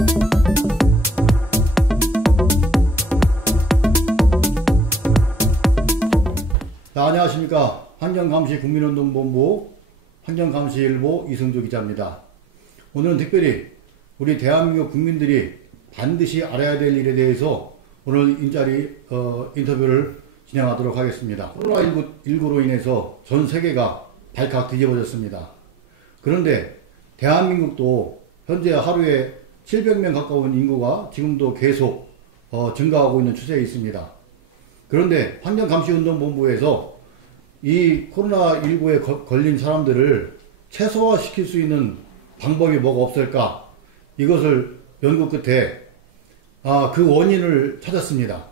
자, 안녕하십니까. 환경감시 국민운동본부 환경감시일보 이승조 기자입니다. 오늘은 특별히 우리 대한민국 국민들이 반드시 알아야 될 일에 대해서 오늘 인터뷰를 진행하도록 하겠습니다. 코로나19로 인해서 전 세계가 발칵 뒤집어졌습니다. 그런데 대한민국도 현재 하루에 700명 가까운 인구가 지금도 계속 증가하고 있는 추세에 있습니다. 그런데 환경감시운동본부에서 이 코로나19에 걸린 사람들을 최소화시킬 수 있는 방법이 뭐가 없을까? 이것을 연구 끝에 그 원인을 찾았습니다.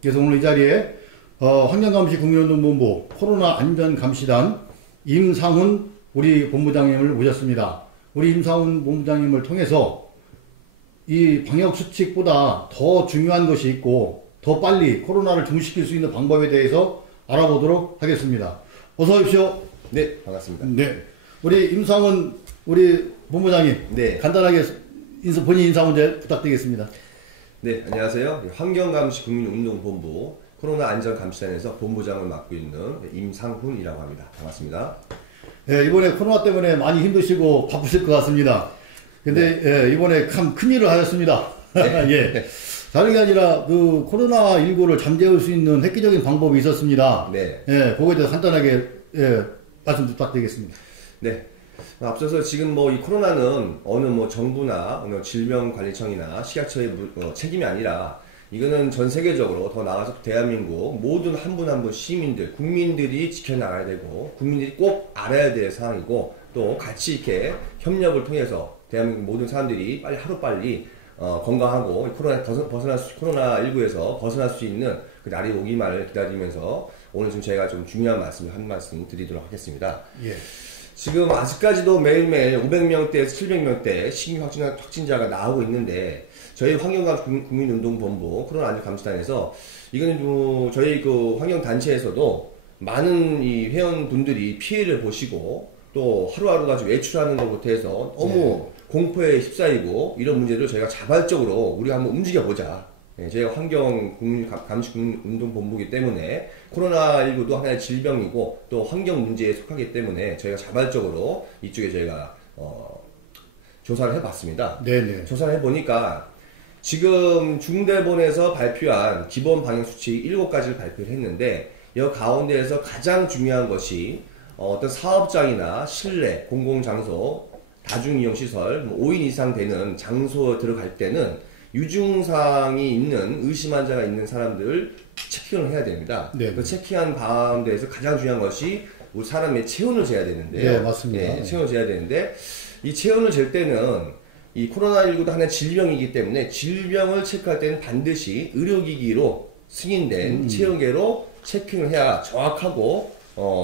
그래서 오늘 이 자리에 환경감시 국민운동본부 코로나 안전감시단 임상훈 우리 본부장님을 모셨습니다. 우리 임상훈 본부장님을 통해서 이 방역수칙보다 더 중요한 것이 있고 더 빨리 코로나를 종식시킬 수 있는 방법에 대해서 알아보도록 하겠습니다. 어서 오십시오. 네, 반갑습니다. 네, 우리 임상훈 우리 본부장님, 네, 간단하게 본인 인사 먼저 부탁드리겠습니다. 네, 안녕하세요. 환경감시 국민운동본부 코로나 안전감시단에서 본부장을 맡고 있는 임상훈이라고 합니다. 반갑습니다. 네, 이번에 코로나 때문에 많이 힘드시고 바쁘실 것 같습니다. 근데 네. 이번에 참 큰일을 하셨습니다. 네. 예. 다른 게 아니라 그 코로나19를 잠재울 수 있는 획기적인 방법이 있었습니다. 네. 예, 그거에 대해서 간단하게 말씀 부탁드리겠습니다. 네. 앞서서 지금 이 코로나는 어느 정부나 어느 질병관리청이나 식약처의 책임이 아니라 이거는 전 세계적으로 더 나아가서 대한민국 모든 한 분 한 분 시민들, 국민들이 지켜나가야 되고 국민들이 꼭 알아야 될 사항이고 또 같이 이렇게 협력을 통해서 대한민국 모든 사람들이 하루빨리 건강하고 코로나19에서 벗어날 수 있는 그 날이 오기만을 기다리면서 오늘 좀 제가 좀 중요한 한 말씀 드리도록 하겠습니다. 예. 지금 아직까지도 매일매일 500명대에서 700명대 신규 확진자가 나오고 있는데 저희 환경감시 국민운동본부 코로나 안전감시단에서 이거는 저희 그 환경단체에서도 많은 이 회원분들이 피해를 보시고 또 하루하루가 좀 외출하는 것부터 해서 너무 공포에 휩싸이고 이런 문제를 저희가 자발적으로 우리가 한번 움직여보자. 저희가 환경감시국민운동본부이기 때문에 코로나19도 하나의 질병이고 또 환경 문제에 속하기 때문에 저희가 자발적으로 이쪽에 저희가 조사를 해봤습니다. 네네. 조사를 해보니까 지금 중대본에서 발표한 기본 방역수칙 7가지를 발표를 했는데 이 가운데에서 가장 중요한 것이 어떤 사업장이나 실내, 공공장소, 다중이용시설 5인 이상 되는 장소에 들어갈 때는 유증상이 있는 의심 환자가 있는 사람들을 체킹을 해야 됩니다. 네. 그 체킹한 가운데에서 가장 중요한 것이 우리 사람의 체온을 재야 되는데요. 네, 맞습니다. 네, 체온을 재야 되는데 이 체온을 잴 때는 이 코로나19도 하나의 질병이기 때문에 질병을 체크할 때는 반드시 의료기기로 승인된 체온계로 체킹을 해야 정확하고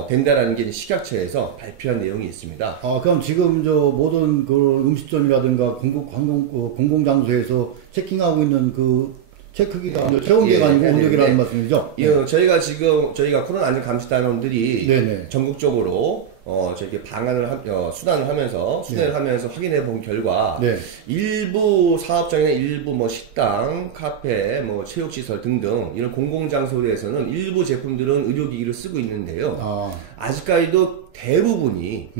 된다라는 게 식약처에서 발표한 내용이 있습니다. 그럼 지금 모든 그 음식점이라든가 공공장소에서 체킹하고 있는 그 체크기가 체온계가 아니고 온도계라는 말씀이죠? 예, 저희가 코로나 안전감시단원들이 전국적으로 저렇게 수단을 하면서 확인해 본 결과 일부 사업장이나 일부 일부 카페, 체육시설 등등 이런 공공장소에서는 일부 제품들은 의료기기를 쓰고 있는데요. 아직까지도 대부분이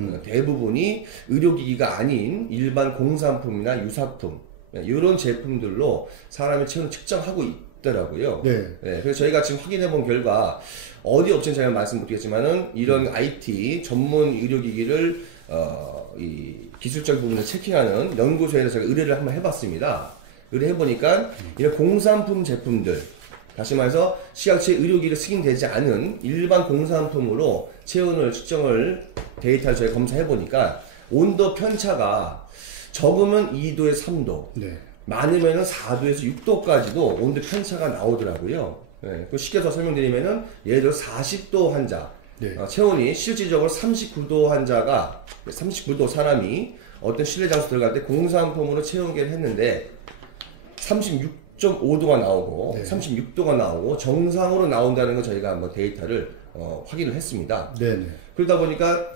의료기기가 아닌 일반 공산품이나 유사품 이런 제품들로 사람의 체온을 측정하고 있더라고요. 그래서 저희가 지금 확인해 본 결과 어디 업체는 제가 말씀 못 드리겠지만은 이런 IT 전문 의료기기를 이 기술적 부분을 체킹하는 연구소에서 제가 의뢰를 한번 해봤습니다. 의뢰해보니까 이런 공산품 제품들, 다시 말해서 식약처의 의료기기를 승인되지 않은 일반 공산품으로 체온을 데이터를 저희가 검사해보니까 온도 편차가 적으면 2도에서 3도, 많으면 4도에서 6도까지도 온도 편차가 나오더라고요. 쉽게 더 설명드리면은 예를 들어 40도 환자, 체온이 실질적으로 39도 환자가 39도 사람이 어떤 실내 장소 들어갈 때 공산품으로 체온계를 했는데 36.5도가 나오고 36도가 나오고 정상으로 나온다는 거 저희가 한번 데이터를 확인을 했습니다. 그러다 보니까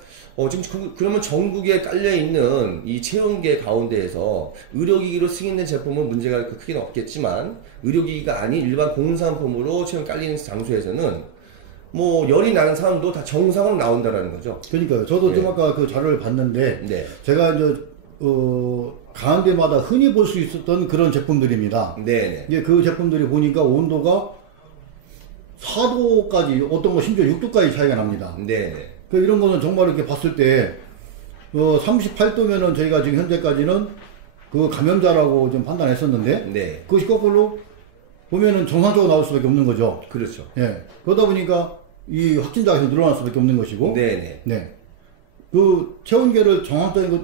지금 그러면 전국에 깔려있는 이 체온계 가운데에서 의료기기로 승인된 제품은 문제가 크게는 없겠지만, 의료기기가 아닌 일반 공산품으로 체온 깔리는 장소에서는 뭐 열이 나는 사람도 다 정상으로 나온다라는 거죠. 그러니까요. 저도 좀 아까 그 자료를 봤는데, 제가 이제 가는 데마다 흔히 볼 수 있었던 그런 제품들입니다. 네. 이게 그 제품들이 보니까 온도가 4도까지, 어떤 거 심지어 6도까지 차이가 납니다. 네. 이런 거는 정말 이렇게 봤을 때, 38도면은 저희가 지금 현재까지는 그 감염자라고 좀 판단했었는데, 네. 그것이 거꾸로 보면은 정상적으로 나올 수밖에 없는 거죠. 그렇죠. 예. 그러다 보니까 이 확진자가 계속 늘어날 수밖에 없는 것이고, 네네. 네. 그 체온계를 정확하게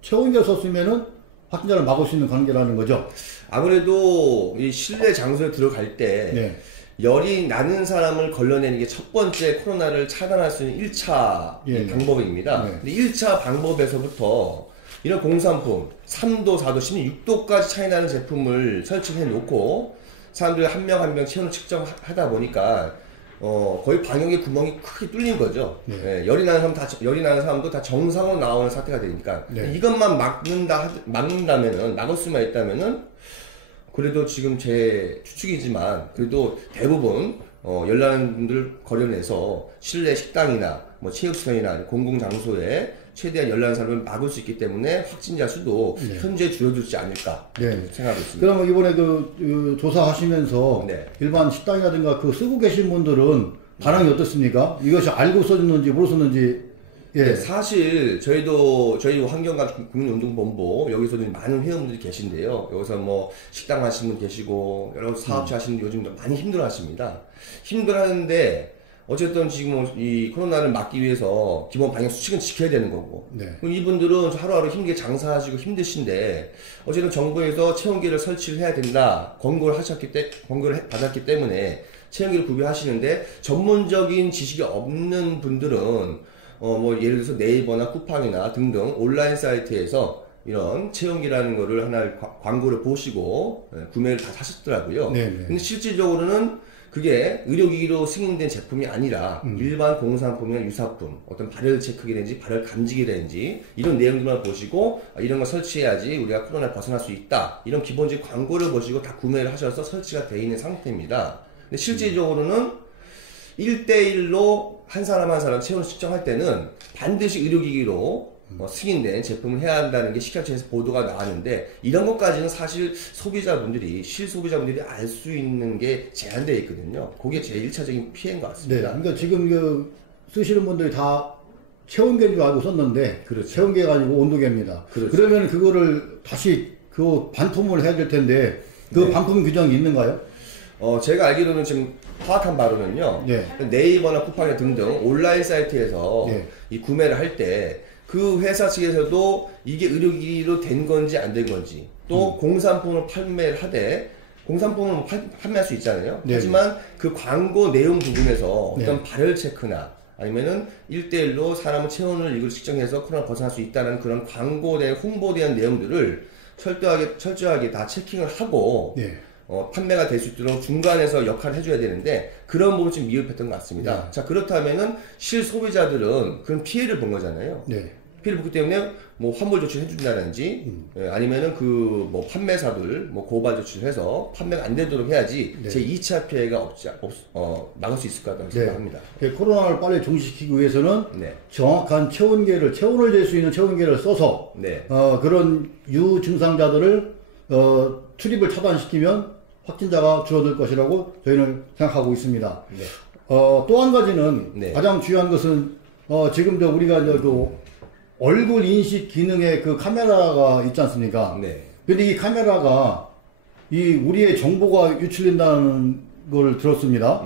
체온계를 썼으면은 확진자를 막을 수 있는 관계라는 거죠. 아무래도 이 실내 장소에 들어갈 때, 열이 나는 사람을 걸러내는 게 첫 번째 코로나를 차단할 수 있는 1차 방법입니다. 근데 1차 방법에서부터 이런 공산품 3도, 4도, 심지어 6도까지 차이 나는 제품을 설치해 놓고 사람들 한 명 한 명 체온을 측정하다 보니까 거의 방역의 구멍이 크게 뚫린 거죠. 열이 나는 사람도 다 정상으로 나오는 사태가 되니까 이것만 막는다면은, 막을 수만 있다면은, 그래도 지금 제 추측이지만 그래도 대부분 열나는 분들 걸려내서 실내 식당이나 뭐 체육시설이나 공공장소에 최대한 열나는 사람을 막을 수 있기 때문에 확진자 수도 현재 줄어들지 않을까 생각하고 있습니다. 그러면 이번에 그 조사하시면서 일반 식당이라든가 그 쓰고 계신 분들은 반응이 어떻습니까? 이것이 알고 써졌는지 모르고 썼는지. 네, 사실 저희 환경과 국민운동본부 여기서도 많은 회원분들이 계신데요. 여기서 뭐 식당 하시는 분 계시고 여러 사업체 하시는 분 요즘 많이 힘들어하십니다. 힘들어하는데 어쨌든 지금 이 코로나를 막기 위해서 기본 방역 수칙은 지켜야 되는 거고, 그럼 이분들은 하루하루 힘들게 장사하시고 힘드신데 어쨌든 정부에서 체온계를 설치를 해야 된다 권고를 받았기 때문에 체온계를 구비하시는데, 전문적인 지식이 없는 분들은 뭐 예를 들어서 네이버나 쿠팡이나 등등 온라인 사이트에서 이런 체온계라는 거를 하나 광고를 보시고 구매를 다 하셨더라고요. 근데 실질적으로는 그게 의료기기로 승인된 제품이 아니라 일반 공산품이나 유사품, 어떤 발열 체크기라든지 발열 감지기라든지 이런 내용들만 보시고 이런 거 설치해야지 우리가 코로나를 벗어날 수 있다, 이런 기본적인 광고를 보시고 다 구매를 하셔서 설치가 되어 있는 상태입니다. 근데 실질적으로는 1대1로 한 사람 한 사람 체온을 측정할 때는 반드시 의료기기로 승인된 제품을 해야 한다는 게 식약처에서 보도가 나왔는데, 이런 것까지는 사실 실소비자분들이 알 수 있는 게 제한되어 있거든요. 그게 제일 1차적인 피해인 것 같습니다. 그러니까 지금 쓰시는 분들이 다 체온계인 줄 알고 썼는데, 체온계가 아니고 온도계입니다. 그러면 그거를 다시 그 반품을 해야 될 텐데, 그 반품 규정이 있는가요? 제가 알기로는 지금 파악한 바로는요, 네이버나 쿠팡이나 등등 온라인 사이트에서 이 구매를 할 때 그 회사 측에서도 이게 의료기기로 된 건지 안 된 건지, 또 공산품을 판매를 하되 공산품을 판매할 수 있잖아요. 하지만 그 광고 내용 부분에서 어떤 발열 체크나 아니면은 1대1로 사람의 체온을 이걸 측정해서 코로나 벗어날 수 있다는 그런 광고에 홍보되는 내용들을 철저하게 다 체킹을 하고 판매가 될 수 있도록 중간에서 역할을 해줘야 되는데, 그런 부분이 좀 미흡했던 것 같습니다. 자, 그렇다면은 실소비자들은 그런 피해를 본 거잖아요. 피해를 보기 때문에 뭐 환불 조치를 해준다든지, 아니면은 그 뭐 판매사들 뭐 고발 조치를 해서 판매가 안 되도록 해야지 제 2차 피해가 막을 수 있을 것 같다고 생각합니다. 코로나를 빨리 종식시키기 위해서는 정확한 체온을 잴 수 있는 체온계를 써서 그런 유증상자들을 출입을 차단시키면 확진자가 줄어들 것이라고 저희는 생각하고 있습니다. 또 한 가지는 가장 중요한 것은 지금 우리가 그 얼굴 인식 기능의 그 카메라가 있지 않습니까? 근데 이 카메라가 우리의 정보가 유출된다는 걸 들었습니다.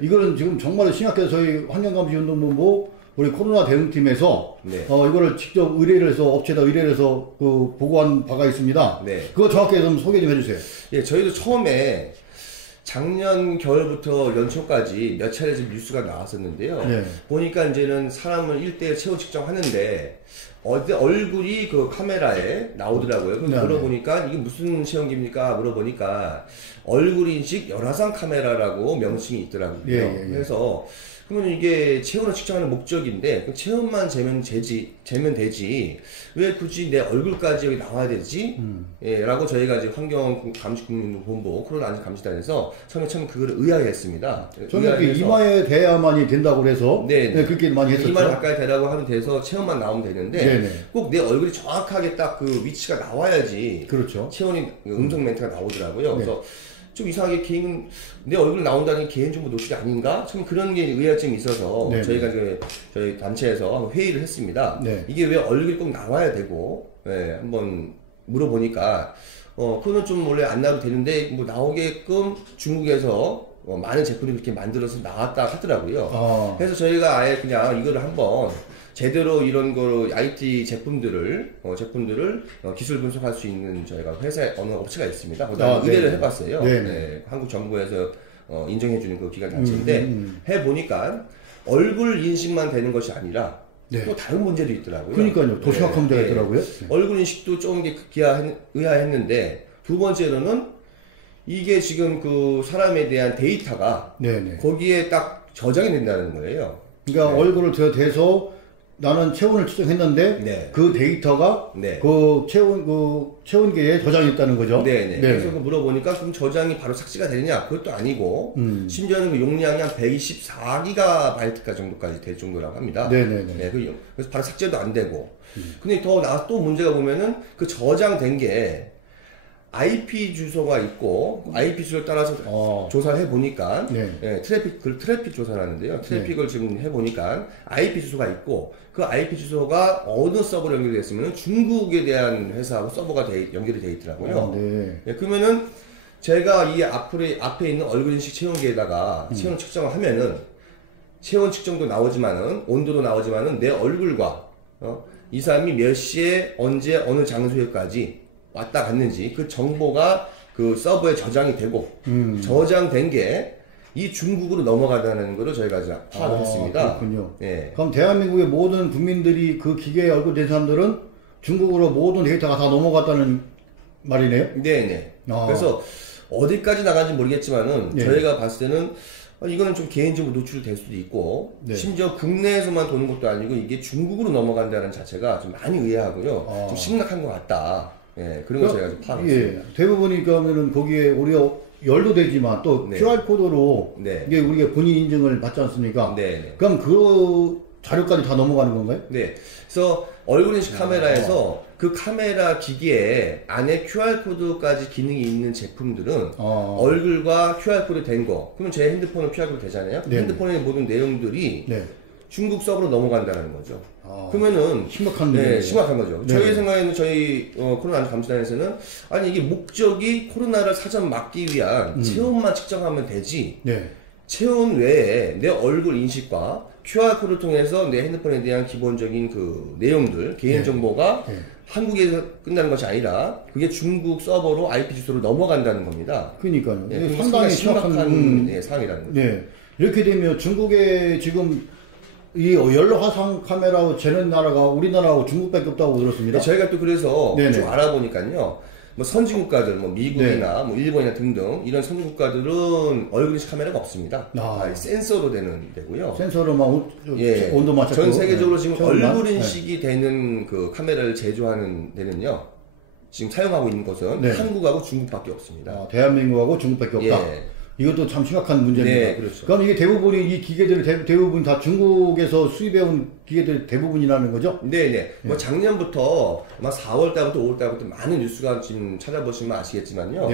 이거는 지금 정말 심각해서 저희 환경감시운동본부 우리 코로나 대응팀에서 이거를 직접 의뢰를 해서 업체에다 의뢰를 해서 그 보고한 바가 있습니다. 그거 정확하게 좀 소개 좀 해주세요. 저희도 처음에 작년 겨울부터 연초까지 몇 차례 좀 뉴스가 나왔었는데요. 보니까 이제는 사람을 1대1 체온 측정하는데 얼굴이 그 카메라에 나오더라고요. 그럼 물어보니까 이게 무슨 체온계입니까? 물어보니까 얼굴 인식 열화상 카메라라고 명칭이 있더라고요. 그래서 그러면 이게 체온을 측정하는 목적인데 그럼 체온만 재면 되지 왜 굳이 내 얼굴까지 여기 나와야 되지? 예, 라고 저희가 이제 환경감시국민본부 코로나 안전 감시단에서 처음에 그걸 의아해했습니다. 저는 이마에 대야만이 된다고 그래서 네, 그렇게 많이 했었죠. 이마 가까이 대라고 하면 돼서 체온만 나오면 되는데 꼭 내 얼굴이 정확하게 딱 그 위치가 나와야지. 그렇죠. 체온이 음성 멘트가 나오더라고요. 그래서 좀 이상하게 내 얼굴 나온다는 게 개인정보 노출이 아닌가? 참 그런 게 의아점이 있어서 저희가 이제 저희 단체에서 한번 회의를 했습니다. 이게 왜 얼굴이 꼭 나와야 되고, 한번 물어보니까, 그거는 좀 원래 안 나와도 되는데, 뭐 나오게끔 중국에서 많은 제품들이 그렇게 만들어서 나왔다 하더라고요. 그래서 저희가 아예 그냥 이거를 한번 제대로 이런 거 IT 제품들을 기술 분석할 수 있는 저희가 회사에 어느 업체가 있습니다. 거기다 의뢰를 해봤어요. 네, 한국 정부에서 인정해주는 그 기관 단체인데 해보니까 얼굴 인식만 되는 것이 아니라 또 다른 문제도 있더라고요. 그러니까요. 더 심각한 문제가 있더라고요. 얼굴 인식도 좀 의아했는데 두 번째로는 이게 지금 그 사람에 대한 데이터가 거기에 딱 저장이 된다는 거예요. 그러니까 얼굴을 대서 나는 체온을 측정했는데 그 데이터가 그 체온계에 저장했다는 거죠. 그래서 물어보니까 그럼 저장이 바로 삭제가 되느냐? 그것도 아니고 심지어는 그 용량이 한 124GB 정도까지 될 정도라고 합니다. 그래서 바로 삭제도 안 되고. 근데 또 문제가 보면은 그 저장된 게 IP 주소가 있고 IP 주소를 따라서 조사를 해보니까 트래픽 조사를 하는데요. 트래픽을 지금 해보니까 IP 주소가 있고 그 IP 주소가 어느 서버로 연결되어 있으면 중국에 대한 회사하고 서버가 연결이 되어 있더라고요. 그러면은 제가 이 앞에 있는 얼굴 인식 체온계에다가 체온 측정을 하면은 체온 측정도 나오지만은 온도도 나오지만은 내 얼굴과 이 사람이 몇 시에 언제 어느 장소에까지 왔다 갔는지 그 정보가 그 서버에 저장이 되고 저장된 게 이 중국으로 넘어간다는 것을 저희가 파악을 했습니다. 그렇군요. 그럼 대한민국의 모든 국민들이 그 기계에 얼굴 된 사람들은 중국으로 모든 데이터가 다 넘어갔다는 말이네요? 그래서 어디까지 나간지 모르겠지만은 저희가 봤을 때는 이거는 좀 개인정보 노출이 될 수도 있고 심지어 국내에서만 도는 것도 아니고 이게 중국으로 넘어간다는 자체가 좀 많이 의아하고요. 좀 심각한 것 같다. 그런 거 저희가 좀 파악했습니다. 대부분이 그러면은 거기에 우리가 열도 되지만 또 QR코드로 이게 우리가 본인 인증을 받지 않습니까? 그럼 그 자료까지 다 넘어가는 건가요? 그래서 얼굴 인식 카메라에서 그 카메라 기기에 안에 QR코드까지 기능이 있는 제품들은 얼굴과 QR코드 된 거. 그러면 제 핸드폰은 QR코드 되잖아요. 핸드폰의 모든 내용들이 중국 서버로 넘어간다는 거죠. 그러면은 심각한 문제. 심각한 거죠. 저희 생각에는 저희 코로나 안전 감시단에서는 아니 이게 목적이 코로나를 사전 막기 위한 체온만 측정하면 되지. 체온 외에 내 얼굴 인식과 QR코드를 통해서 내 핸드폰에 대한 기본적인 그 내용들, 개인 정보가 한국에서 끝나는 것이 아니라 그게 중국 서버로 IP 주소로 넘어간다는 겁니다. 그러니까요. 상당히 심각한 상황이라는 거죠. 이렇게 되면 중국에 지금 이 연료 화상 카메라로 재는 나라가 우리나라하고 중국밖에 없다고 들었습니다. 저희가 또 그래서 좀 알아보니까요. 뭐 선진국가들, 뭐 미국이나 뭐 일본이나 등등 이런 선진국가들은 얼굴 인식 카메라가 없습니다. 센서로 되는 데고요. 센서로만 온도 맞춰서. 전 세계적으로 지금 얼굴 인식이 되는 그 카메라를 제조하는 데는요. 지금 사용하고 있는 것은 한국하고 중국밖에 없습니다. 대한민국하고 중국밖에 없다. 이것도 참 심각한 문제입니다. 그럼 이게 대부분이 이 기계들이 대부분 다 중국에서 수입해온 기계들 대부분이라는 거죠? 뭐 작년부터 아마 4월 달부터 5월 달부터 많은 뉴스가 지금 찾아보시면 아시겠지만요.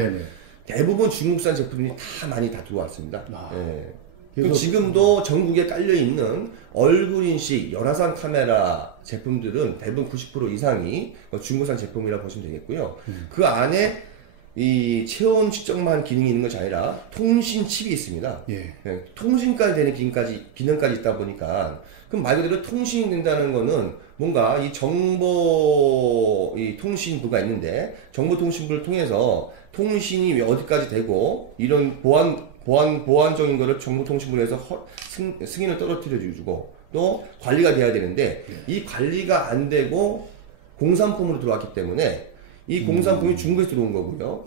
대부분 중국산 제품이 많이 들어왔습니다. 그래서 지금도 전국에 깔려 있는 얼굴 인식 열화상 카메라 제품들은 대부분 90% 이상이 중국산 제품이라고 보시면 되겠고요. 그 안에 이 체온 측정만 기능이 있는 것이 아니라 통신 칩이 있습니다. 통신까지 되는 기능까지 있다 보니까 그럼 말 그대로 통신이 된다는 거는 뭔가 이 통신부가 있는데 정보통신부를 통해서 통신이 어디까지 되고 이런 보안적인 거를 정보통신부에서 승인을 떨어뜨려 주고 또 관리가 돼야 되는데 이 관리가 안 되고 공산품으로 들어왔기 때문에 이 공산품이 중국에서 들어온 거고요.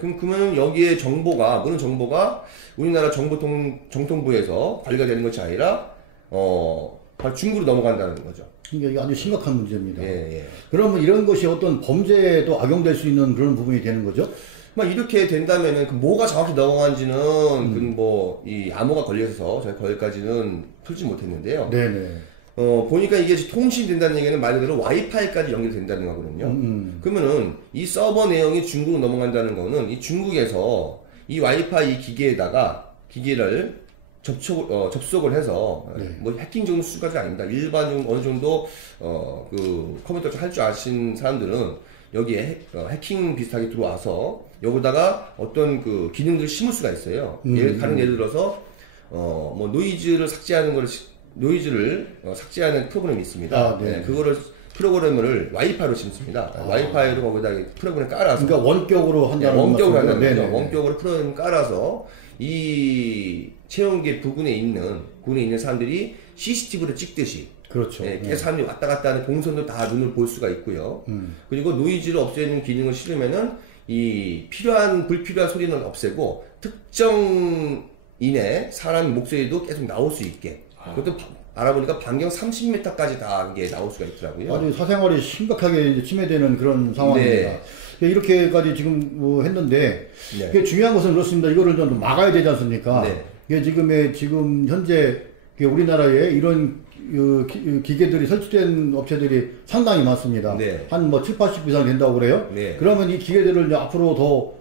그러면 여기에 정보가, 모든 정보가 우리나라 정통부에서 관리가 되는 것이 아니라, 바로 중국으로 넘어간다는 거죠. 그러니까 이게 아주 심각한 문제입니다. 그러면 이런 것이 어떤 범죄에도 악용될 수 있는 그런 부분이 되는 거죠? 이렇게 된다면은, 뭐가 정확히 넘어간지는, 이 암호가 걸려서 저희 거기까지는 풀지 못했는데요. 보니까 이게 통신된다는 얘기는 말 그대로 와이파이까지 연결된다는 거거든요. 그러면은 이 서버 내용이 중국으로 넘어간다는 거는 이 중국에서 이 와이파이 기기를 접속을 해서 해킹 정도 수준까지는 아닙니다. 일반 어느 정도 그 컴퓨터 할 줄 아신 사람들은 여기에 해킹 비슷하게 들어와서 여기다가 어떤 그 기능들을 심을 수가 있어요. 예를 들어서 노이즈를 삭제하는 프로그램이 있습니다. 그거를 프로그램을 와이파이로 심습니다. 와이파이로 거기다 프로그램을 깔아서. 그러니까 원격으로 한다는 거죠. 원격으로 한다는 거죠. 원격으로 프로그램을 깔아서 이 체온계 부근에 있는 사람들이 CCTV를 찍듯이. 그렇죠. 사람들이 왔다 갔다 하는 동선도 다 눈을 볼 수가 있고요. 그리고 노이즈를 없애는 기능을 실으면은 불필요한 소리는 없애고 특정인의 사람 목소리도 계속 나올 수 있게. 그것도 알아보니까 반경 30m까지 다 이게 나올 수가 있더라고요. 아주 사생활이 심각하게 침해되는 그런 상황입니다. 이렇게까지 지금 했는데 이게 중요한 것은 그렇습니다. 이거를 좀 막아야 되지 않습니까? 이게 지금 현재 우리나라에 이런 기계들이 설치된 업체들이 상당히 많습니다. 한 70, 80 이상 된다고 그래요. 그러면 이 기계들을 이제 앞으로 더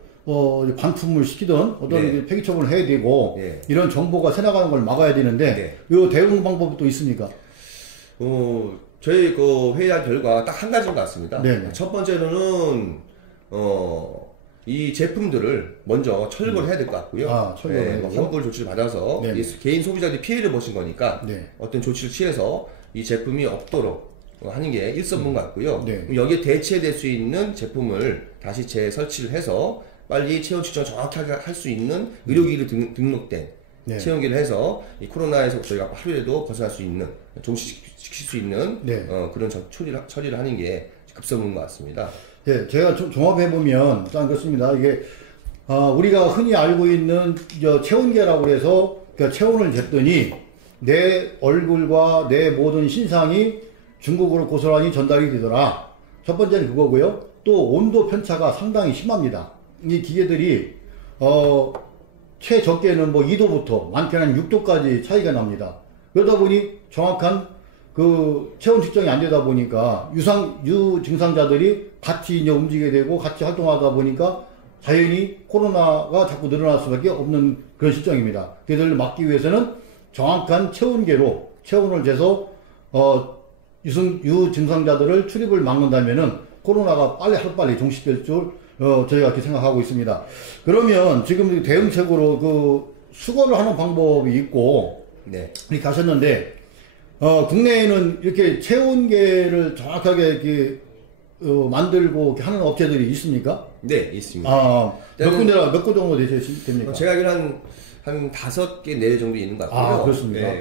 반품을 시키던 어떤 폐기 처분을 해야 되고 이런 정보가 새나가는 걸 막아야 되는데 이 대응 방법이 또 있습니까? 저희 그 회의한 결과 딱 한 가지인 것 같습니다. 첫 번째로는 이 제품들을 먼저 철거를 해야 될 것 같고요. 환불 조치를 받아서 개인 소비자들이 피해를 보신 거니까 어떤 조치를 취해서 이 제품이 없도록 하는 게 일선문 같고요. 여기에 대체될 수 있는 제품을 다시 재설치를 해서 빨리 체온 측정을 정확하게 할 수 있는 의료기기로 등록된 체온계를 해서 이 코로나에서 저희가 하루에도 벗어날 수 있는, 종식시킬 수 있는 그런 처리를 하는 게 급선무인 것 같습니다. 제가 종합해보면 일단 그렇습니다. 이게 우리가 흔히 알고 있는 체온계라고 해서 체온을 쟀더니 내 얼굴과 내 모든 신상이 중국으로 고스란히 전달이 되더라. 첫 번째는 그거고요. 또 온도 편차가 상당히 심합니다. 이 기계들이 최적게는 2도부터 많게는 6도까지 차이가 납니다. 그러다 보니 정확한 그 체온 측정이 안 되다 보니까 유증상자들이 같이 이제 움직이게 되고 같이 활동하다 보니까 자연히 코로나가 자꾸 늘어날 수밖에 없는 그런 실정입니다. 그들을 막기 위해서는 정확한 체온계로 체온을 재서 유증상자들을 출입을 막는다면은 코로나가 하루빨리 종식될 줄 저희가 그렇게 생각하고 있습니다. 그러면 지금 대응책으로 그 수거를 하는 방법이 있고 이렇게 하셨는데 국내에는 이렇게 체온계를 정확하게 이렇게 만들고 이렇게 하는 업체들이 있습니까? 네, 있습니다. 몇 군데 정도 됩니까? 제가 알기로는 한 5개, 4개 정도 있는 것 같고요. 그렇습니다.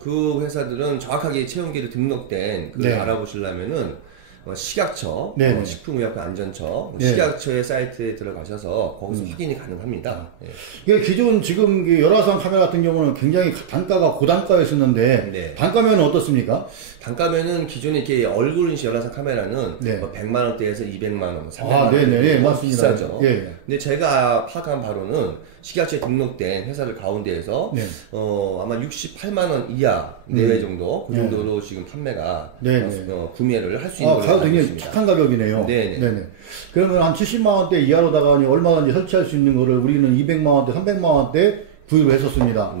그 회사들은 정확하게 체온계를 등록된 그걸 알아보시려면은 식약처, 식품의약품안전처, 식약처의 사이트에 들어가셔서 거기서 확인이 가능합니다. 이게 기존 지금 열화상 카메라 같은 경우는 굉장히 단가가 고단가였었는데 단가면은 어떻습니까? 단가면은 기존에 이렇게 얼굴 인식 열화상 카메라는 100만 원대에서 200만 원, 300만 원 맞습니다. 비싸죠. 근데 제가 파악한 바로는 식약처에 등록된 회사들 가운데에서 아마 68만 원 이하 내외 정도 그 정도로 지금 판매가 구매를 할 수 있는 걸로 가격 굉장히 착한 가격이네요. 그러면 한 70만 원대 이하로다가 얼마든지 설치할 수 있는 거를 우리는 200만 원대, 300만 원대 구입을 했었습니다.